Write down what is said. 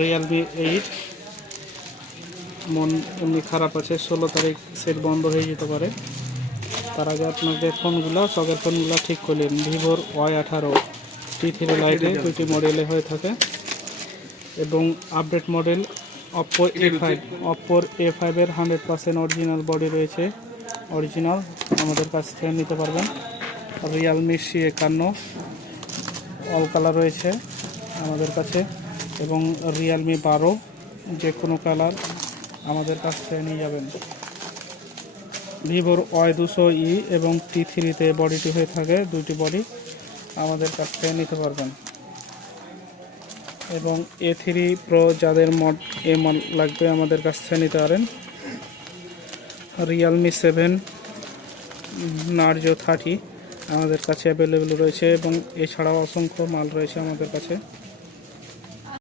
Realme 8 মন এমনি খারাপ আছে, 16 তারিখ সেট বন্ধ হয়ে যেতে পারে। তার আগে আপনাদের ফোনগুলো শখের ফোনগুলো ঠিক করলেন। ভিভোর Y18 T3 লাইটে 2টি মডেলে হয়ে থাকে এবং আপডেট মডেল Oppo A5 এর 100% অরিজিনাল বডি রয়েছে, অরিজিনাল আমাদের কাছ থেকে নিতে পারবেন। রিয়েলমি C51 অল কালার রয়েছে আমাদের কাছে এবং রিয়েলমি 12 যে কোনো কালার আমাদের কাছ থেকে নিয়ে যাবেন। ভিভোর Y200E এবং T3-তে বডিটি হয়ে থাকে, 2টি বডি আমাদের কাছ থেকে নিতে পারবেন। এবং A3 Pro যাদের মড লাগবে আমাদের কাছ থেকে নিতে পারেন। রিয়েলমি 7 Narzo 30 আমাদের কাছে অ্যাভেলেবেল রয়েছে এবং এছাড়াও অসংখ্য মাল রয়েছে আমাদের কাছে।